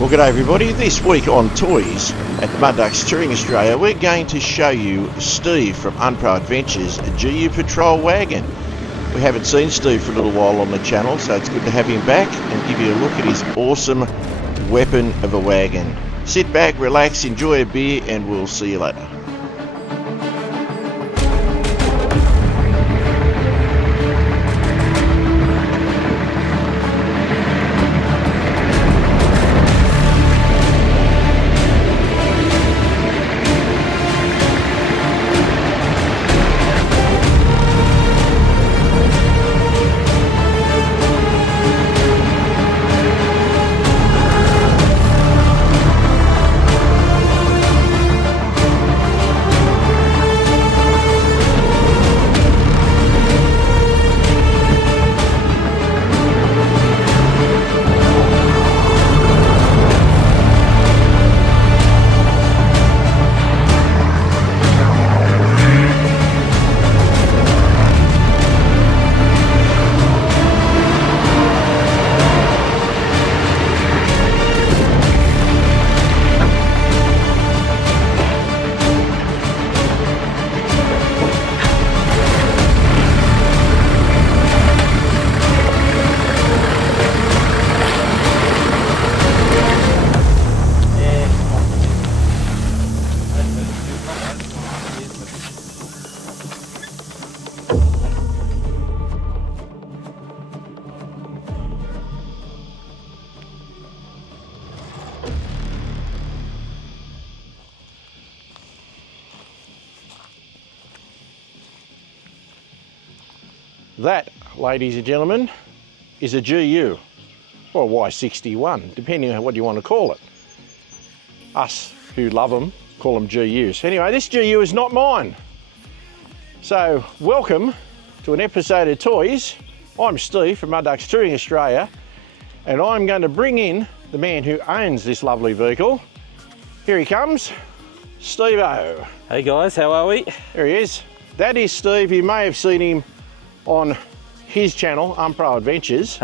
Well, g'day everybody. This week on Toyz at Mud Ducks Touring Australia, we're going to show you Steve from Unpro Adventures GU Patrol wagon. We haven't seen Steve for a little while on the channel, so it's good to have him back and give you a look at his awesome weapon of a wagon. Sit back, relax, enjoy a beer, and we'll see you later. That, ladies and gentlemen, is a GU, or Y61, depending on what you want to call it. Us who love them call them GUs. Anyway, this GU is not mine. So, welcome to an episode of Toyz. I'm Steve from Mud Ducks Touring Australia, and I'm going to bring in the man who owns this lovely vehicle. Here he comes, Steve-O. Hey guys, how are we? There he is. That is Steve. You may have seen him on his channel, Unpro Adventures,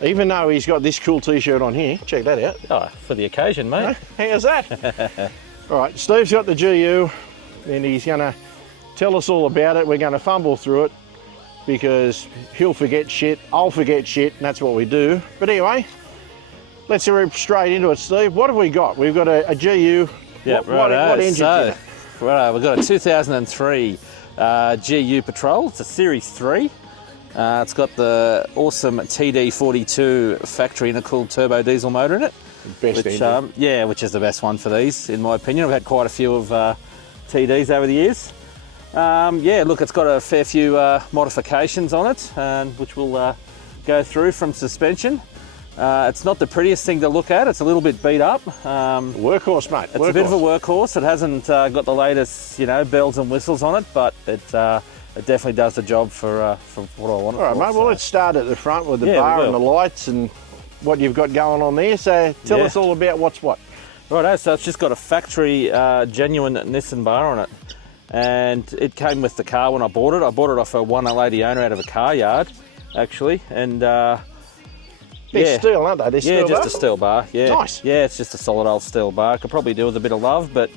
even though he's got this cool t-shirt on here. Check that out. Oh, for the occasion, mate. How's that? All right, Steve's got the GU and he's gonna tell us all about it. We're gonna fumble through it because he'll forget shit, I'll forget shit, and that's what we do. But anyway, let's rip straight into it, Steve. What have we got? We've got a GU. Yeah, what engine is it? Right, we've got a 2003 GU Patrol. It's a Series 3. It's got the awesome TD42 factory intercooled turbo diesel motor in it. Best engine. Yeah, which is the best one for these, in my opinion. I've had quite a few of TDs over the years. Yeah, look, it's got a fair few modifications on it, which we'll go through from suspension. It's not the prettiest thing to look at. It's a little bit beat up. Workhorse, mate. It's a bit of a workhorse. It hasn't got the latest, bells and whistles on it, but it definitely does the job for what I want it for. All right, mate. Well, let's start at the front with the bar and the lights and what you've got going on there. So tell us all about what's what. Right, so it's just got a factory genuine Nissan bar on it, and it came with the car when I bought it. I bought it off a one lady owner out of a car yard, actually, and. They're steel, aren't they? They're steel just bar? a steel bar. Yeah. Nice. Yeah, it's just a solid old steel bar. Could probably do with a bit of love, but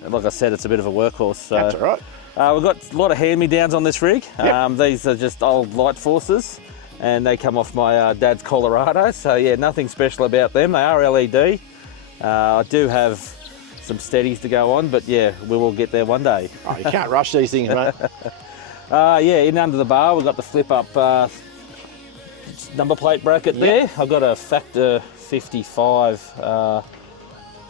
like I said, it's a bit of a workhorse. So. That's all right. We've got a lot of hand-me-downs on this rig. Yep. These are just old lightforces, and they come off my dad's Colorado. So yeah, nothing special about them. They are LED. I do have some steadies to go on, but yeah, we will get there one day. Oh, you can't rush these things, mate. Yeah, in under the bar, we've got the flip-up number plate bracket there. I've got a Factor 55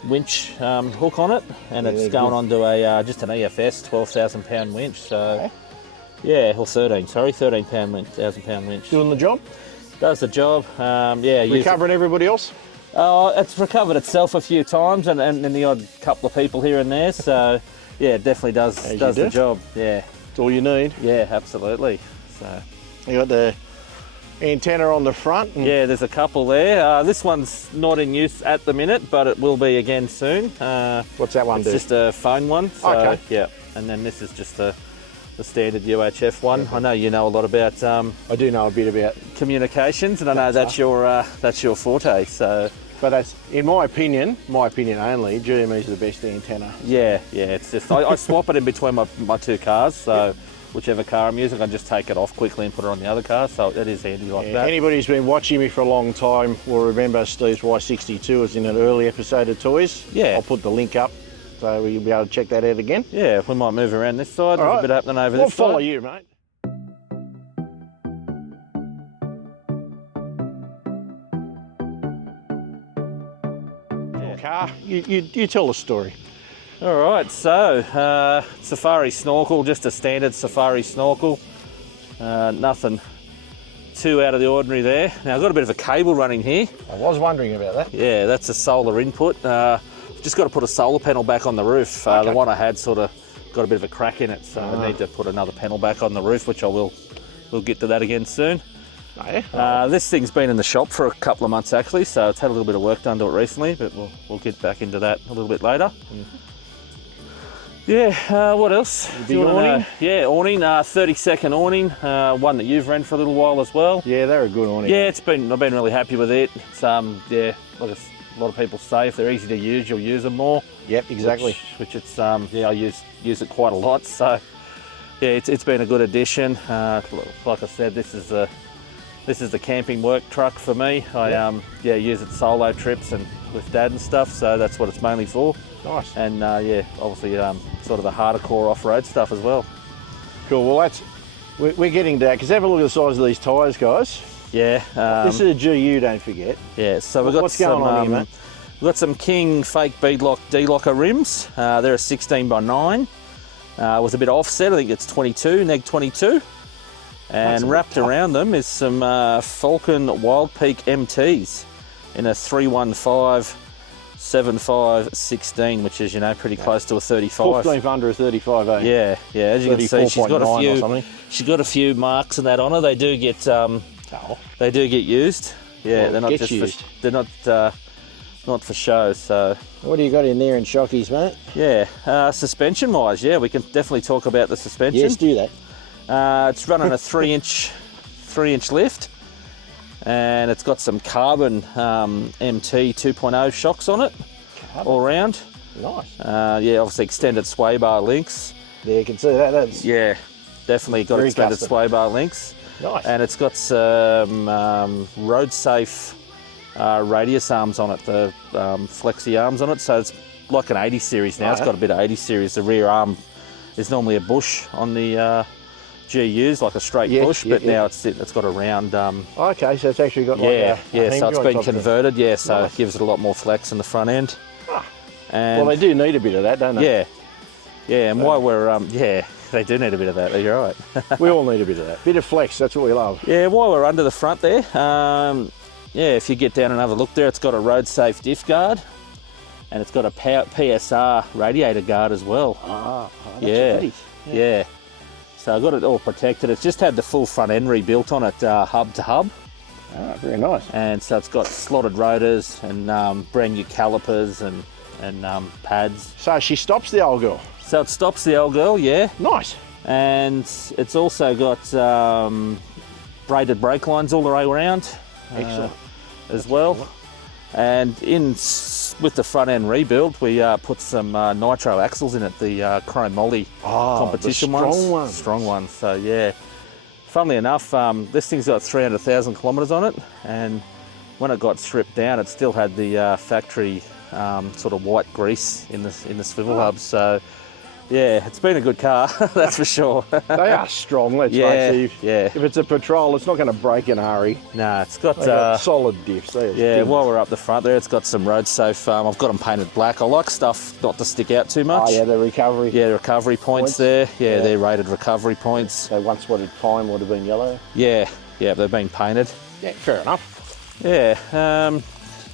winch hook on it, and it's going onto a just an EFS 12,000 pound winch. So yeah, or 13,000 pound winch. Doing the job? Does the job. Yeah. Recovering everybody else? It's recovered itself a few times, and the odd couple of people here and there. So yeah, it definitely does the job. Yeah. It's all you need. Yeah, absolutely. So you got the antenna on the front. Yeah, there's a couple there. This one's not in use at the minute, but it will be again soon. What's that one do? It's just a phone one. So, okay. Yeah, and then this is just the standard UHF one. Okay. I know you know a lot about. I do know a bit about communications, and I know that's your forte. So But that's, in my opinion only, GME's the best antenna. Yeah, it's just, I swap it in between my two cars, so whichever car I'm using, I just take it off quickly and put it on the other car, so it is handy like that. Anybody who's been watching me for a long time will remember Steve's Y62 was in an early episode of Toyz. Yeah. I'll put the link up, so you'll be able to check that out again. Yeah, we might move around this side, there's a bit happening over this side. We'll follow you, mate. Car, you tell the story. All right, so safari snorkel, just a standard safari snorkel. Nothing too out of the ordinary there. Now I've got a bit of a cable running here. I was wondering about that. Yeah, that's a solar input. Just got to put a solar panel back on the roof. The one I had sort of got a bit of a crack in it, so I need to put another panel back on the roof, which I will. We'll get to that again soon. Oh, yeah? This thing's been in the shop for a couple of months actually, so it's had a little bit of work done to it recently, but we'll get back into that a little bit later. Yeah, what else? Big awning? Yeah, awning, 30-second awning, one that you've ran for a little while as well. Yeah, they're a good awning. Yeah, I've been really happy with it. It's yeah, like a lot of people say, if they're easy to use, you'll use them more. Yep, exactly. Which it's yeah, I use it quite a lot, so yeah, it's been a good addition. Like I said, this is the camping work truck for me. I use it solo trips and with Dad and stuff, so that's what it's mainly for. Nice. And yeah, obviously sort of the harder core off-road stuff as well. Cool. Well, we're getting to that, because have a look at the size of these tyres, guys. Yeah. This is a GU, don't forget. Yeah. So we've got what's going on here, mate? We've got some King fake beadlock D-locker rims. They're a 16 by 9 with a bit of offset. I think it's 22, neg 22. And wrapped around them is some Falcon Wild Peak MTs in a 315 75 16, which is, you know, pretty close to a 35. 14th under a 35, eh? Yeah. As you can see, she's got a few marks and that on her. They do get used. Yeah, well, they're not just used. They're not for show. So what do you got in there in shockies, mate? Yeah, suspension wise, yeah, we can definitely talk about the suspension. Yes, do that. It's running a 3-inch lift, and it's got some carbon MT 2.0 shocks on it, all round. Nice. Yeah, obviously extended sway bar links. Yeah, you can see that. That's definitely got extended sway bar links. Nice. And it's got some road safe radius arms on it, the flexi arms on it. So it's like an 80 series now. It's got a bit of 80 series. The rear arm is normally a bush on the GUs, like a straight bush, but now it's got a round. Okay, so it's actually got like a so it's been converted. Yeah, so it gives it a lot more flex in the front end. And well, they do need a bit of that, don't they? Yeah. And while we're they do need a bit of that. You're right. We all need a bit of that. Bit of flex. That's what we love. Yeah. While we're under the front there, if you get down and have a look there, it's got a road safe diff guard, and it's got a PSR radiator guard as well. Yeah. So I got it all protected. It's just had the full front end rebuilt on it, hub to hub. Very nice. And so it's got slotted rotors and brand new calipers and pads. So she stops the old girl. So it stops the old girl, yeah. Nice. And it's also got braided brake lines all the way around. Excellent. As well. And with the front end rebuild, we put some nitro axles in it, the chrome moly competition ones. Strong ones. So yeah, funnily enough, this thing's got 300,000 kilometres on it, and when it got stripped down, it still had the factory sort of white grease in the swivel hubs. So yeah, it's been a good car, that's for sure. They are strong, let's face it. Yeah. If it's a Patrol, it's not going to break in a hurry. No, it's got solid diffs. While we're up the front there, it's got some road safe. I've got them painted black. I like stuff not to stick out too much. Oh yeah, the recovery. Yeah, the recovery points there. Yeah, they're rated recovery points. So once what pine would have been yellow. Yeah, they've been painted. Yeah, fair enough. Yeah.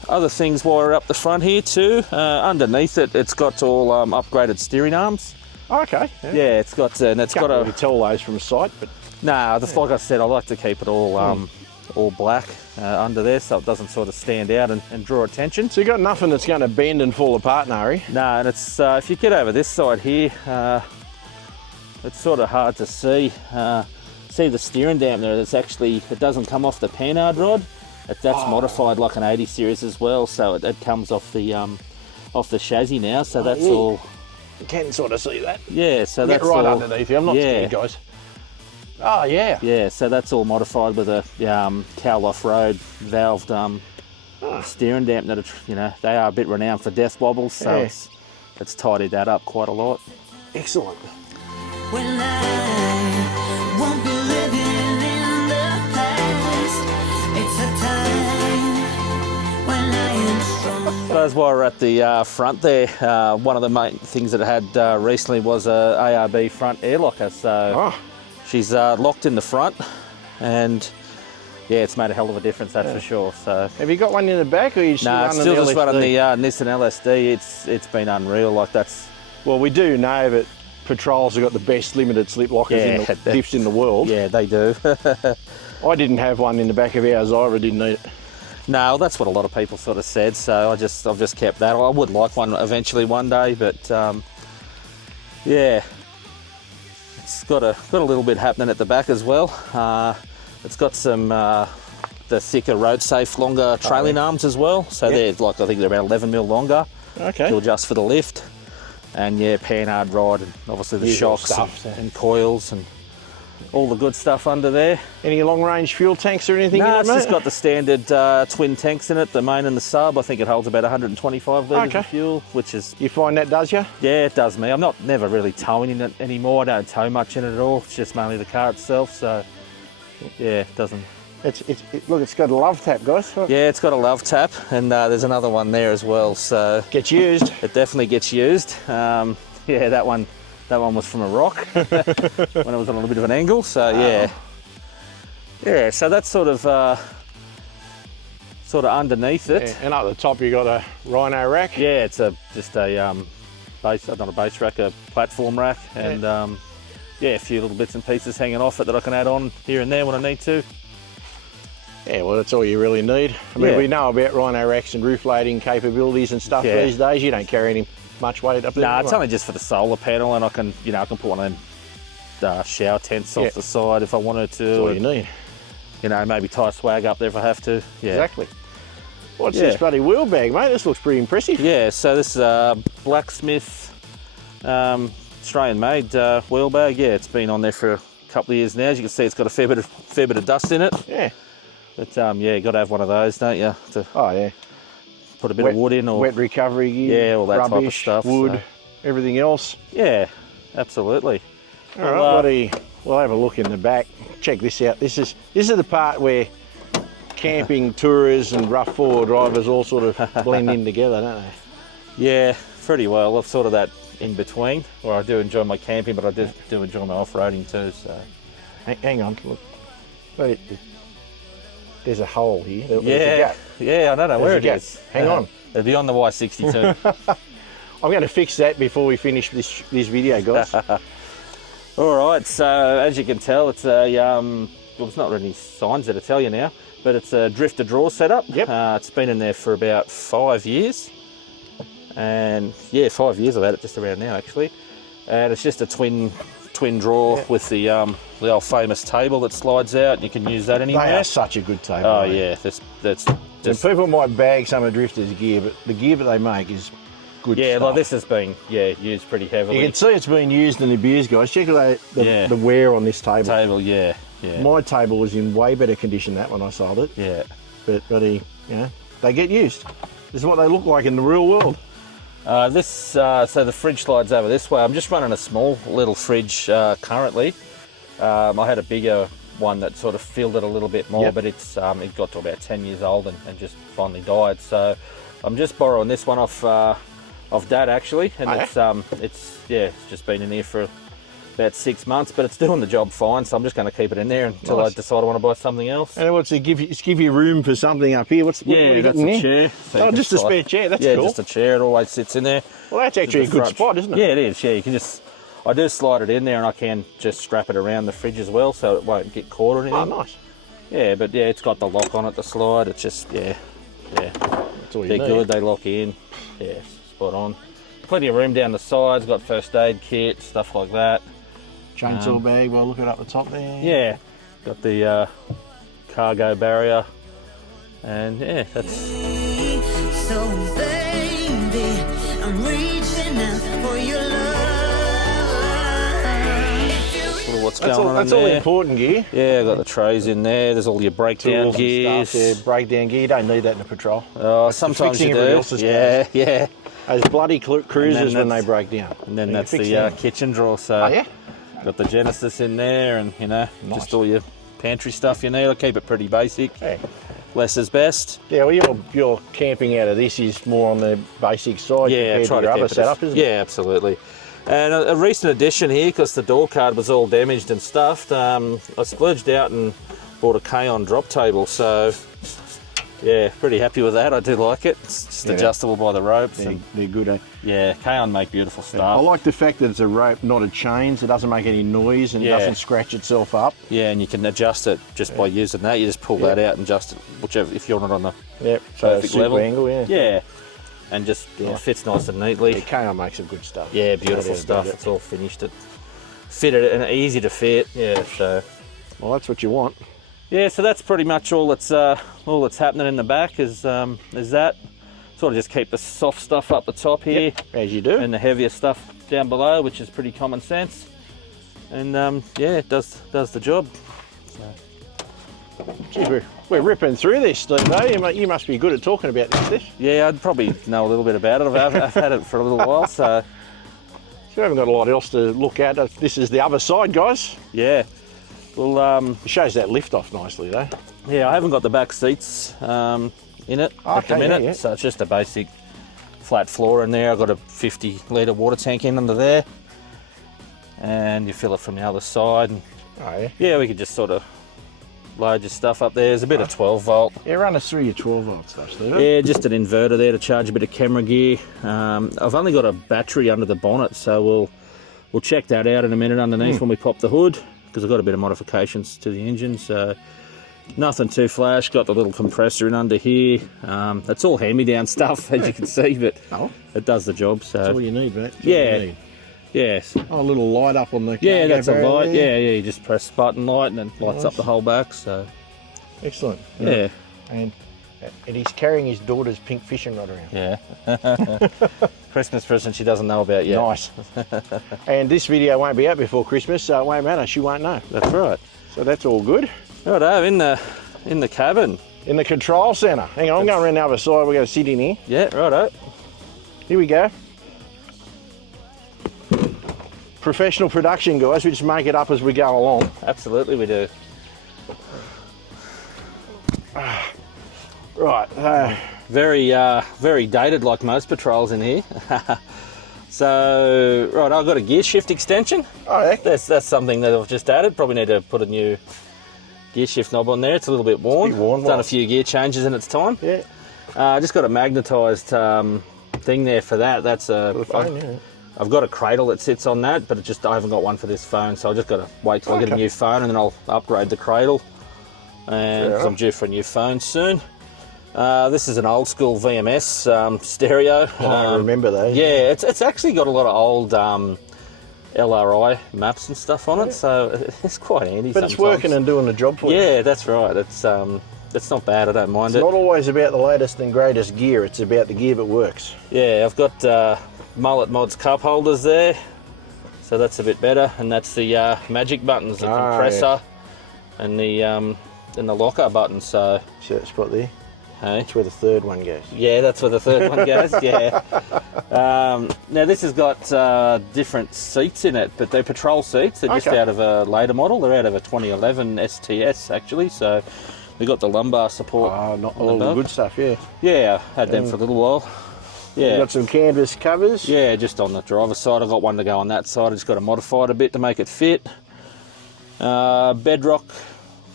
Other things while we're up the front here too. Underneath it, it's got all upgraded steering arms. Okay. Yeah, it's got and it's Can't got really tell those from sight, but like I said, I like to keep it all black under there, so it doesn't sort of stand out and draw attention. So you got nothing that's going to bend and fall apart, Nari? No, and it's if you get over this side here, it's sort of hard to see. See the steering down there? It doesn't come off the panhard rod. That's modified like an 80 series as well, so it comes off the chassis now. So that's all. You can sort of see that. Yeah, so Get that's right all, underneath you. I'm not scared, guys. Oh yeah. Yeah, so that's all modified with a Cowl off-road valved steering dampener. You know, they are a bit renowned for death wobbles, so it's tidied that up quite a lot. Excellent. When I won't be living in the past, it's a time when I am strong. So that's why we're at the front there. One of the main things that it had recently was a ARB front air locker. So she's locked in the front, and yeah, it's made a hell of a difference, that's for sure. So have you got one in the back, or you just it's still just running the Nissan LSD. It's been unreal. Like that's. Well, we do know that Patrols have got the best limited slip lockers in the diffs in the world. Yeah, they do. I didn't have one in the back of ours either. I didn't need it. No, that's what a lot of people sort of said. So I've just kept that. I would like one eventually one day, but yeah, it's got a little bit happening at the back as well. It's got some the thicker road safe longer trailing arms as well. So they're like, I think they're about 11 mil longer. Okay. To adjust for the lift. And yeah, panhard ride, and obviously the Usual shocks stuff, and coils and all the good stuff under there. Any long range fuel tanks or anything in it, it's mate? just got the standard twin tanks in it, the main and the sub. I think it holds about 125 litres of fuel, which is... You find that does you? Yeah, it does me. I'm never really towing in it anymore. I don't tow much in it at all. It's just mainly the car itself, so yeah, it doesn't... Look, it's got a love tap, guys. Yeah, it's got a love tap, and there's another one there as well, so... Gets used. It definitely gets used. Yeah, that one was from a rock when it was on a little bit of an angle. So yeah. So that's sort of underneath it. Yeah, and up the top you got a Rhino rack. Yeah, it's just a base, not a base rack, a platform rack, and yeah, a few little bits and pieces hanging off it that I can add on here and there when I need to. Yeah, well, that's all you really need. I mean, we know about Rhino racks and roof loading capabilities and stuff these days. You don't carry any much weight up there. No, it's only just for the solar panel, and I can put one of them shower tents off the side if I wanted to. That's all you need. You know, maybe tie a swag up there if I have to. Yeah. Exactly. What's this bloody wheel bag, mate? This looks pretty impressive. Yeah, so this is a Blacksmith Australian-made wheel bag. Yeah, it's been on there for a couple of years now. As you can see, it's got a fair bit of dust in it. Yeah. But yeah, you got to have one of those, don't you? To put a bit of wood in, or wet recovery gear. Yeah, all that rubbish, type of stuff. Wood, everything else. Yeah, absolutely. All right, buddy. We'll have a look in the back. Check this out. This is the part where camping tourers and rough four-wheel drivers all sort of blend in together, don't they? Yeah, pretty well. I've sort of that in between, where I do enjoy my camping, but I do enjoy my off-roading too. So, hang on, look. But there's a hole here. Yeah, I don't know where it is. Hang on. It'll be on the Y62. I'm going to fix that before we finish this video, guys. All right, so as you can tell, it's a well, there's not really signs that tell you now, but it's a drifter draw setup. Yep. It's been in there for about 5 years, and yeah, 5 years I've had it just around now actually, and it's just a twin draw with the old famous table that slides out. You can use that anywhere. They are such a good table. Oh yeah, that's and people might bag some of Drifter's gear, but the gear that they make is good stuff. Like this has been used pretty heavily. You can see it's been used and abused, guys. Check out the wear on this table. Yeah. My table was in way better condition that when I sold it. Yeah. But you know, they get used. This is what they look like in the real world. So the fridge slides over this way. I'm just running a small little fridge currently. I had a bigger one that sort of filled it a little bit more, but it got to about 10 years old and just finally died. So I'm just borrowing this one off Dad actually, and it's just been in here for about 6 months, but it's doing the job fine. So I'm just going to keep it in there until I decide I want to buy something else. And what's it give you room for something up here? What you got in there? Chair. So just a spare chair. That's cool. Yeah, just a chair. It always sits in there. Well, that's actually a good spot, isn't it? Yeah, it is. Yeah, you can just. I do slide it in there, and I can just strap it around the fridge as well, so it won't get caught or anything. Oh, nice. Yeah, but yeah, it's got the lock on it, the slide. It's just That's all you they're need. good. They lock in. Yeah, spot on. Plenty of room down the sides. Got first aid kit, stuff like that. Chainsaw bag. Well, look at up the top there. Yeah, got the cargo barrier. And yeah, that's So baby, I'm reaching out for your love. sort of what's That's going all, on that's in all there. important gear. Yeah, I've got the trays in there. There's all your breakdown Tools and gears. stuff, yeah, breakdown gear. You don't need that in a Patrol. Oh, That's for sometimes fixing you everybody do. else's Yeah, yeah. Those bloody cruisers when they that's- break down. And then You that's fix the them. kitchen drawer. So Oh, yeah? got the Genesis in there, and you know, Nice. just all your pantry stuff you need. I keep it pretty basic. Yeah. Less is best. Yeah, well, your camping out of this is more on the basic side Yeah, compared try to to your keep other it setup, as, isn't yeah, absolutely. And a recent addition here, because the door card was all damaged and stuffed, I splurged out and bought a K-on drop table. So yeah, pretty happy with that. I do like it. It's just Yeah. adjustable by the ropes. it? And They're good, eh? yeah, K-on make beautiful I stuff. like the fact that it's a rope, not a chain, so it doesn't make any noise and Yeah. doesn't scratch itself up. Yeah, and you can adjust it just by using that. You just pull Yeah. that out and adjust it, whichever, if you're not on the Yep, so perfect super level. angle, yeah. Yeah, and just it fits nice and neatly. The KO makes some good stuff. Yeah, No beautiful doubt stuff. about it. It's all finished. It fitted and easy to fit. Yeah, so Well, that's what you want. yeah, so that's pretty much all that's happening in the back is that. Sort of just keep the soft stuff up the top here, As you do. and the heavier stuff down below, which is pretty common sense. And yeah, it does the job. Geez, we're ripping through this, Steve, eh? You must be good at talking about this stuff. Yeah, I'd probably know a little bit about it. I've had it for a little while, so So we haven't got a lot else to look at. This is the other side, guys. yeah. Well, It shows that lift off nicely, though. yeah, I haven't got the back seats in it at the Okay, yeah, minute, yeah. so it's just a basic flat floor in there. I've got a 50-litre water tank in under there, and you fill it from the other side. And Oh, yeah. yeah, we could just sort of load your stuff up there. There's a bit of 12 volt. Yeah, run us through your 12-volt stuff, Steve. Yeah, just an inverter there to charge a bit of camera gear. I've only got a battery under the bonnet, so we'll check that out in a minute underneath when we pop the hood, because I've got a bit of modifications to the engine. So nothing too flash. Got the little compressor in under here. It's all hand-me-down stuff, as you can see, but Oh, it does the job. that's all So you need, mate. That's all Yeah. you need. yes, Oh, a little light up on the yeah, cargo that's a barrel light. there. Yeah, you just press button light and then lights up Nice. the whole back. So Excellent. yeah, And he's carrying his daughter's pink fishing rod around. yeah. Christmas present she doesn't know about yet. Nice. And this video won't be out before Christmas, so it won't matter. She won't know. That's right. So that's all good. Righto, in the cabin. In the control centre. Hang on, I'm going around the other side. We're going to sit in here. Yeah, righto. Here we go. Professional production, guys. We just make it up as we go along. Absolutely, we do. Right. Very dated, like most patrols in here. So, right, I've got a gear shift extension. Oh, yeah. That's something that I've just added. Probably need to put a new gear shift knob on there. It's a little bit worn. It's a bit worn, Done right. a few gear changes in its time. Yeah. Just got a magnetised thing there for that. That's For the phone, yeah. I've got a cradle that sits on that, but I haven't got one for this phone, so I just got to wait till I get a Okay. new phone, and then I'll upgrade the cradle. And Fair 'cause I'm due for a new phone soon. This is an old school VMS stereo. I remember those. Yeah, it's actually got a lot of old LRI maps and stuff on it, so it's quite handy. But it's sometimes. working and doing the job for you. Yeah, that's right. It's not bad. I don't mind It's it. not always about the latest and greatest gear. It's about the gear that works. Yeah, I've got Mullet Mods cup holders there, so that's a bit better. And that's the magic buttons, the Ah, compressor, and the locker button. So, See that spot there? hey, That's where the third one goes. yeah, that's where the third one goes. Yeah. Now this has got different seats in it, but they're patrol seats. They're just Okay. out of a later model. They're out of a 2011 STS actually. So we got the lumbar support. Oh, not on all the above. good stuff, yeah. Yeah, I had them for a little while. You've Yeah. got some canvas covers. Yeah, just on the driver's side. I got one to go on that side. I just got to modify it a bit to make it fit. Bedrock.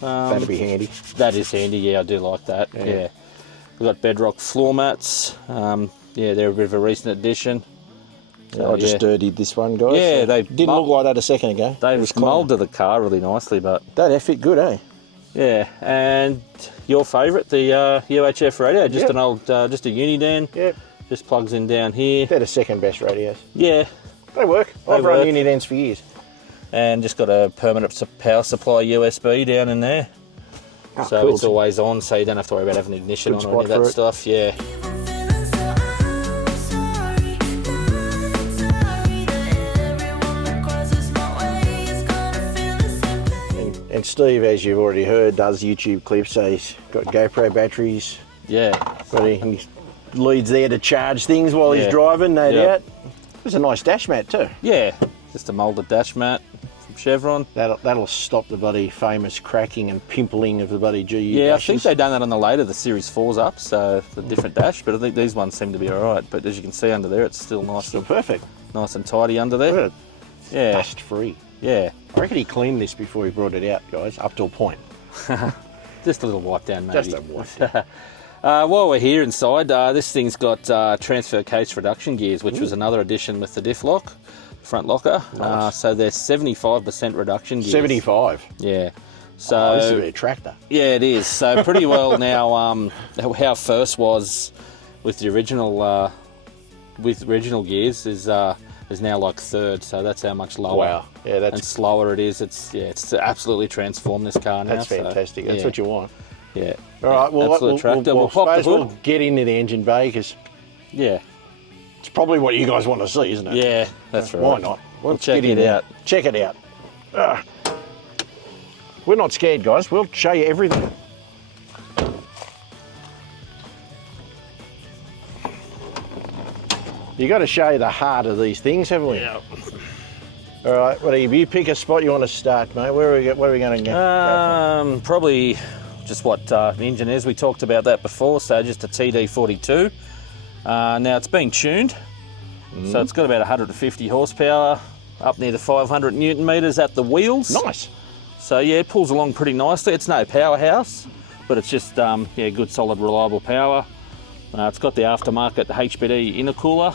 That'd be handy. That is handy. Yeah, I do like that. Yeah. We've got Bedrock floor mats. Yeah, they're a bit of a recent addition. So, I just yeah. dirtied this one, guys. Yeah, they didn't look like that a second ago. It was They've clean. moulded the car really nicely, but That fit good, eh? yeah. And your favourite, the UHF radio, just Yep. an old, just a Uniden. Yep. Just plugs in down here. They're the second best radios. Yeah, They work. They I've run work. Unidens for years. and just got a permanent power supply USB down in there. So cool. it's always on, so you don't have to worry about having ignition Good on or any spot of for that it. stuff. Yeah. Feeling so I'm sorry, not sorry that everyone that crosses my way is gonna feel the same pain. And Steve, as you've already heard, does YouTube clips, so he's got GoPro batteries. Yeah. And he leads there to charge things while he's Yeah. driving, no Yeah. doubt. There's a nice dash mat too. Yeah. Just a moulded dash mat from Chevron. That'll stop the bloody famous cracking and pimpling of the bloody GU Yeah, dashes. I think they've done that on the later, the Series 4's up, so the different dash, but I think these ones seem to be all right. But as you can see under there, it's still nice, Still perfect. nice and tidy under Look there. at it, Yeah, dust free. yeah. I reckon he cleaned this before he brought it out, guys, up to a point. Just a little wipe down, maybe. Just a wipe. While we're here inside, this thing's got transfer case reduction gears, which was another addition with the diff lock, front locker. Nice. So they're 75% reduction gears. 75. Yeah. So Oh, this is a bit of tractor. yeah, it is. So pretty well now. How first was with the original gears is now like third. So that's how much lower. Wow. Yeah, And that's slower it is. It's absolutely transformed this car now. that's fantastic. That's yeah, what you want. Yeah. All right, well, absolute tractor. We'll pop the suppose we'll hood. get into the engine bay because Yeah. it's probably what you guys want to see, isn't it? Yeah. That's right. Why not? We'll Let's check get in it there. out. Check it out. We're not scared, guys. We'll show you everything. You got to show you the heart of these things, haven't we? Yeah. All right, whatever. You pick a spot you want to start, mate. Where are we going to go? Probably just what the engine is. We talked about that before. So just a TD42. Now it's been tuned, so it's got about 150 horsepower, up near the 500 newton meters at the wheels. Nice. So yeah, it pulls along pretty nicely. It's no powerhouse, but it's just yeah, good, solid, reliable power. It's got the aftermarket HBD intercooler,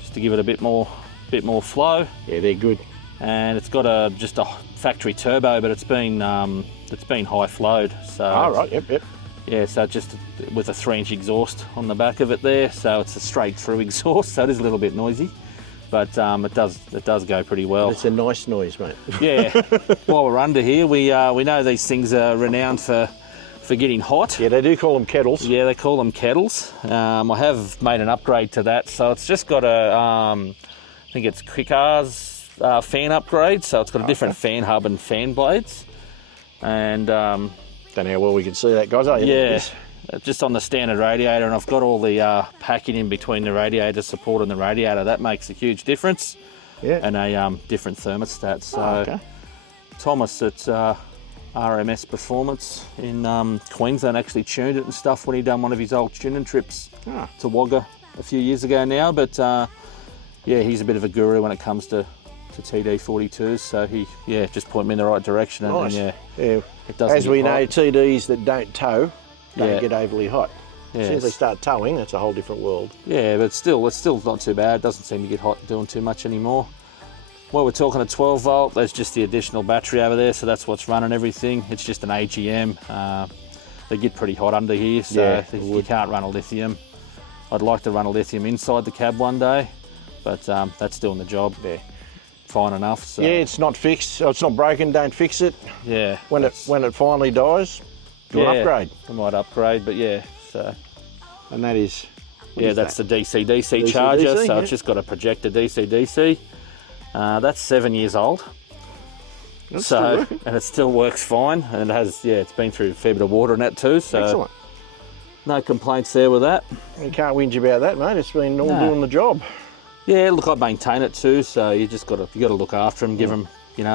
just to give it a bit more flow. Yeah, they're good. And it's got just a factory turbo, but it's been high flowed. So All right, yep. yeah, so just with a 3-inch exhaust on the back of it there, so it's a straight through exhaust, so it is a little bit noisy, but it does go pretty well. It's a nice noise, mate. Yeah. While we're under here, we know these things are renowned for getting hot. Yeah, they do call them kettles. Yeah, they call them kettles. I have made an upgrade to that, so it's just got a I think it's Quickars fan upgrade, so it's got a different fan hub and fan blades, and Don't know how well we can see that, guys. Are you? yeah, just on the standard radiator, and I've got all the packing in between the radiator support and the radiator. That makes a huge difference, Yeah. and a different thermostat. So okay. Thomas at RMS Performance in Queensland actually tuned it and stuff when he done one of his old tuning trips Ah. to Wagga a few years ago now. But yeah, he's a bit of a guru when it comes to TD42s, so he just point me in the right direction. And, Nice. and Yeah. it doesn't As get we know, hot. TDs that don't tow don't Yeah. get overly hot. As soon as they Yes. start towing, that's a whole different world. Yeah, but still, it's still not too bad. It doesn't seem to get hot doing too much anymore. Well, we're talking a 12 volt. There's just the additional battery over there, so that's what's running everything. It's just an AGM. They get pretty hot under here, so Yeah, they you would. can't run a lithium. I'd like to run a lithium inside the cab one day, but that's doing the job. Yeah. Fine enough. So, Yeah, it's not fixed. Oh, it's not broken. Don't fix it. yeah. When it finally dies, do an upgrade. I might upgrade, but yeah. So And that is. what yeah, is that's that? the DC-DC DC, charger. So yeah. it's just got a projector DC-DC. That's 7 years old. That's So still working. and it still works fine, and it has it's been through a fair bit of water and that too. So Excellent. no complaints there with that. You can't whinge about that, mate. It's been all No. doing the job. Yeah, look, I maintain it too. So you got to look after them, give them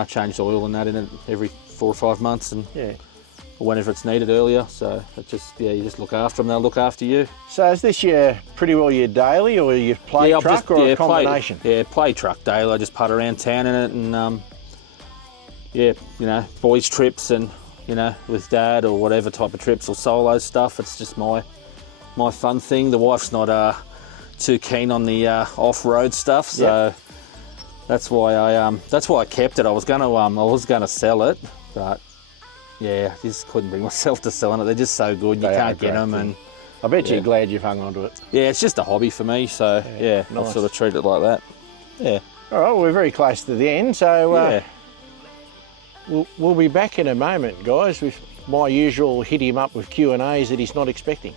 change the oil and that in it every 4 or 5 months, and Yeah. or whenever it's needed earlier. So it just you just look after them, they'll look after you. So is this pretty well your daily, or your play I've truck, or a combination? Play truck daily. I just putt around town in it, and boys trips, and with dad or whatever type of trips or solo stuff. It's just my fun thing. The wife's not too keen on the off-road stuff, so that's why I kept it. I was gonna sell it, but yeah, I just couldn't bring myself to selling it. They're just so good, you They are can't get great them, thing. and I bet Yeah. you're glad you've hung on to it. yeah, it's just a hobby for me. So yeah, I nice. sort of treat it like that. Yeah, All right, well, we're very close to the end, so yeah. we'll be back in a moment, guys. We've my usual hit him up with Q&As that he's not expecting.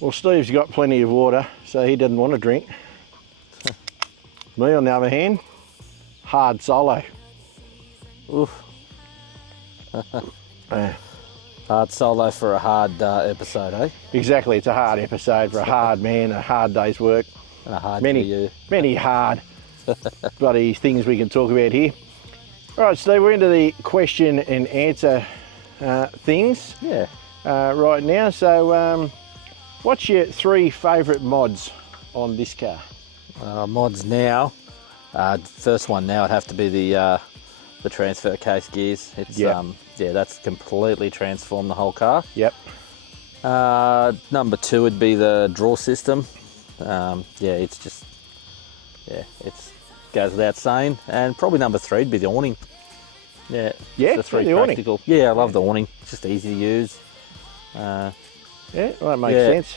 Well, Steve's got plenty of water, so he doesn't want to drink. Me, on the other hand, hard solo. Oof. Uh, Hard solo for a hard episode, eh? exactly, it's a hard episode for a hard man, a hard day's work. And a hard Many, for you. many hard bloody things we can talk about here. All right, Steve, we're into the question and answer things Yeah. right now. So, what's your 3 favourite mods on this car? Mods now. First one now would have to be the transfer case gears. It's Yep. Yeah, that's completely transformed the whole car. Yep. Number 2 would be the draw system. Yeah, it's just, yeah, it's goes without saying. And probably number 3 would be the awning. Yeah, Yeah, the 3 the awning. practical. Yeah, I love the awning. It's just easy to use. Yeah, well, that makes Yeah. sense.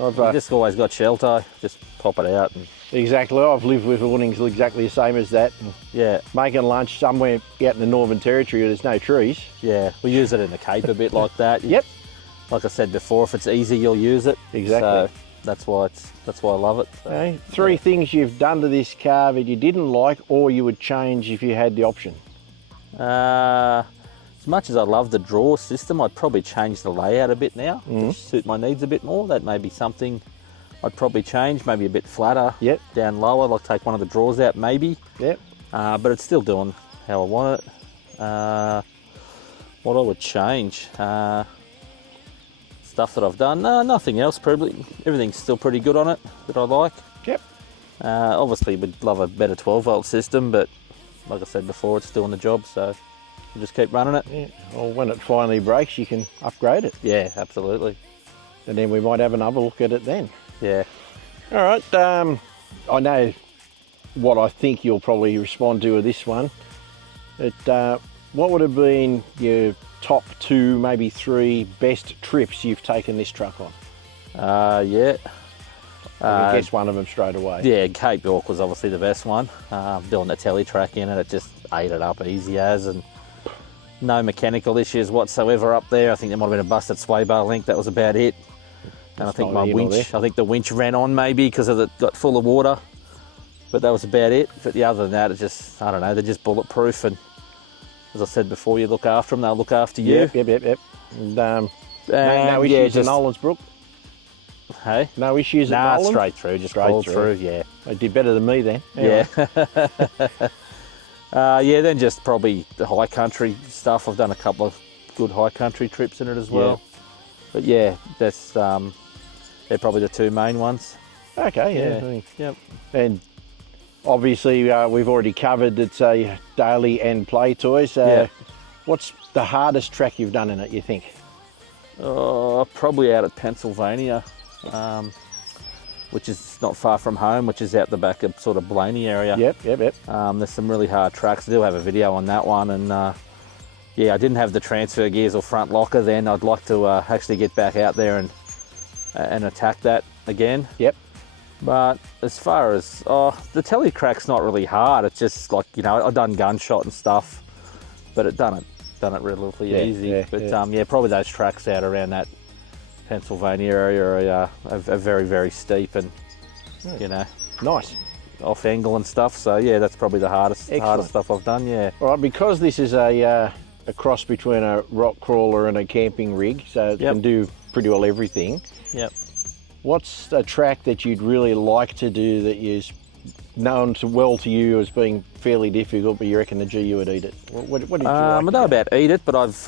I've, You just always got shelter. Just pop it out and exactly, I've lived with awnings exactly the same as that. And yeah, making lunch somewhere out in the Northern Territory where there's no trees. yeah. We use it in the Cape a bit like that. Yep. Like I said before, if it's easy, you'll use it. Exactly. So that's why I love it. So, Okay, 3 things you've done to this car that you didn't like or you would change if you had the option. as much as I love the draw system, I'd probably change the layout a bit now to suit my needs a bit more. That may be something I'd probably change, maybe a bit flatter, Yep. down lower, like take one of the drawers out maybe. Yep. But it's still doing how I want it. What I would change, stuff that I've done, no, nothing else probably. Everything's still pretty good on it that I like. Yep. Obviously would love a better 12 volt system, but like I said before, it's doing the job, so we'll just keep running it. Yeah. Well, when it finally breaks, you can upgrade it. Yeah, absolutely. And then we might have another look at it then. Yeah. All right, I know what I think you'll probably respond to with this one. What would have been your top 2, maybe 3 best trips you've taken this truck on? Yeah. I guess one of them straight away. Yeah, Cape York was obviously the best one. Doing the telly track in it just ate it up easy as, and no mechanical issues whatsoever up there. I think there might have been a busted sway bar link, that was about it. And I think my neither here nor winch, I think the winch ran on maybe because it got full of water, but that was about it. But the other than that, it's just, I don't know, they're just bulletproof, and as I said before, you look after them, they'll look after you. Yep. And, no And, issues yeah, in just, Nolensbrook? hey? No issues at Nah, Nolan? straight through, just Straight crawled through. through, yeah. They did better than me then. Anyway. Yeah. Yeah, then just probably the high country stuff. I've done a couple of good high country trips in it as well. But yeah, that's they're probably the 2 main ones. Okay, Yeah. yeah. Yep. And obviously we've already covered it's a daily and play toys. Yeah. What's the hardest track you've done in it, you think? Probably out of Pennsylvania, which is not far from home, which is out the back of sort of Blaney area. Yep. There's some really hard tracks. I do have a video on that one, and yeah, I didn't have the transfer gears or front locker then. I'd like to actually get back out there and attack that again. Yep. But as far as the telly crack's not really hard. It's just like, you know, I've done gunshot and stuff, but it done it relatively Yeah, easy. yeah, But yeah. yeah, probably those tracks out around that Pennsylvania area are very, very steep and you know, Nice. off angle and stuff. So yeah, that's probably the hardest stuff I've done. Yeah. All right, because this is a cross between a rock crawler and a camping rig, so it Yep. can do pretty well everything. Yep. What's a track that you'd really like to do that is known well to you as being fairly difficult, but you reckon the GU would eat it? What did you like? I don't know about eat it, but I've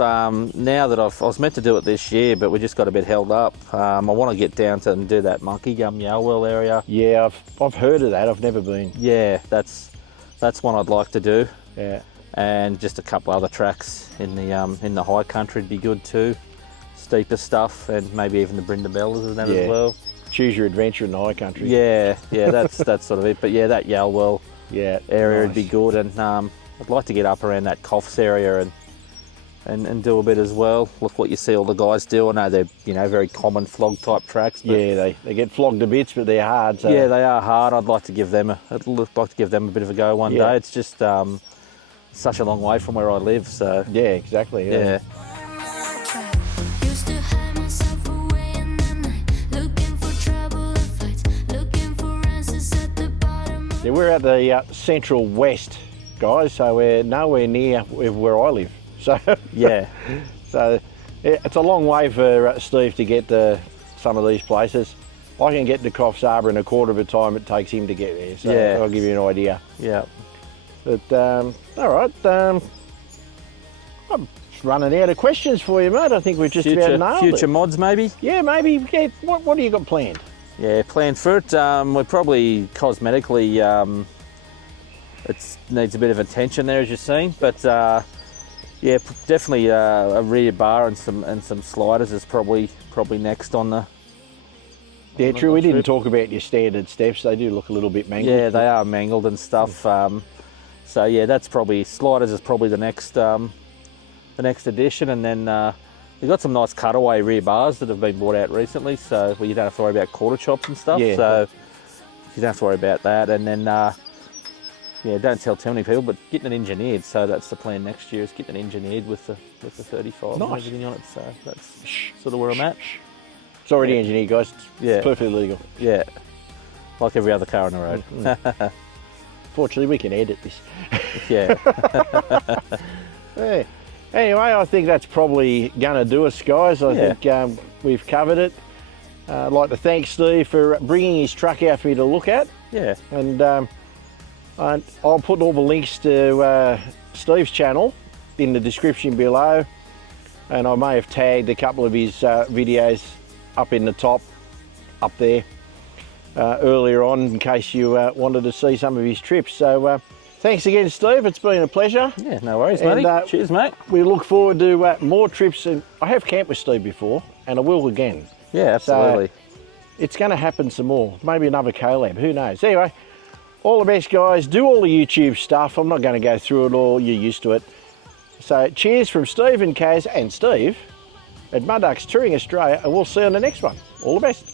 now that I was meant to do it this year, but we just got a bit held up. I want to get down to and do that Monkey Gum Yowell area. Yeah, I've heard of that. I've never been. Yeah, that's one I'd like to do, Yeah. and just a couple other tracks in the high country would be good too. Steeper stuff, and maybe even the Brindabellas and that Yeah. as well. Choose your adventure in the high country. Yeah, that's sort of it. But yeah, that Yowell Yeah. area nice. would be good, and I'd like to get up around that Coffs area and and do a bit as well. Look what you see all the guys do. I know they're, you know, very common flog type tracks. But Yeah, they get flogged to bits, but they're hard. So. yeah, they are hard. I'd like to give them a bit of a go one Yeah. day. It's just such a long way from where I live, so Yeah, exactly. yeah. Used to hide myself away in the night, looking for trouble or fights, looking for answers at the bottom of Yeah, we're at the central west, guys, so we're nowhere near where I live. So Yeah. so yeah, it's a long way for Steve to get to some of these places. I can get to Coffs Harbour in a quarter of the time it takes him to get there, so Yeah. I'll give you an idea. Yeah. But all right, I'm just running out of questions for you, mate. I think we've just about nailed Future it. mods maybe? Yeah, maybe. Yeah, what do you got planned? Yeah, planned for it. We're probably cosmetically, it needs a bit of attention there, as you've seen. But yeah, definitely a rear bar and some sliders is probably next on the. Yeah, on the true. We didn't trip. talk about your standard steps. They do look a little bit mangled. Yeah, they are mangled and stuff. So yeah, that's probably sliders is probably the next addition, and then we've got some nice cutaway rear bars that have been brought out recently, so you don't have to worry about quarter chops and stuff. Yeah. So you don't have to worry about that, and then yeah, don't tell too many people, but getting it engineered. So that's the plan next year, is getting it engineered with the 35 and Nice. everything on it. So that's sort of where I'm at. It's already Yeah. engineered, guys. It's Yeah. perfectly legal. Yeah, like every other car on the road. Fortunately, we can edit this. Yeah. Yeah. Anyway, I think that's probably going to do us, guys. I Yeah. think we've covered it. I'd like to thank Steve for bringing his truck out for me to look at. Yeah. And I'll put all the links to Steve's channel in the description below. And I may have tagged a couple of his videos up in the top, up there, earlier on, in case you wanted to see some of his trips. So thanks again, Steve. It's been a pleasure. Yeah, no worries, And, mate. Cheers, mate. We look forward to more trips. And I have camped with Steve before, and I will again. Yeah, absolutely. It's going to happen some more. Maybe another collab. Who knows? Anyway, all the best, guys. Do all the YouTube stuff. I'm not going to go through it all. You're used to it. So cheers from Steve and Kaz and Steve at Mudducks Touring Australia, and we'll see you on the next one. All the best.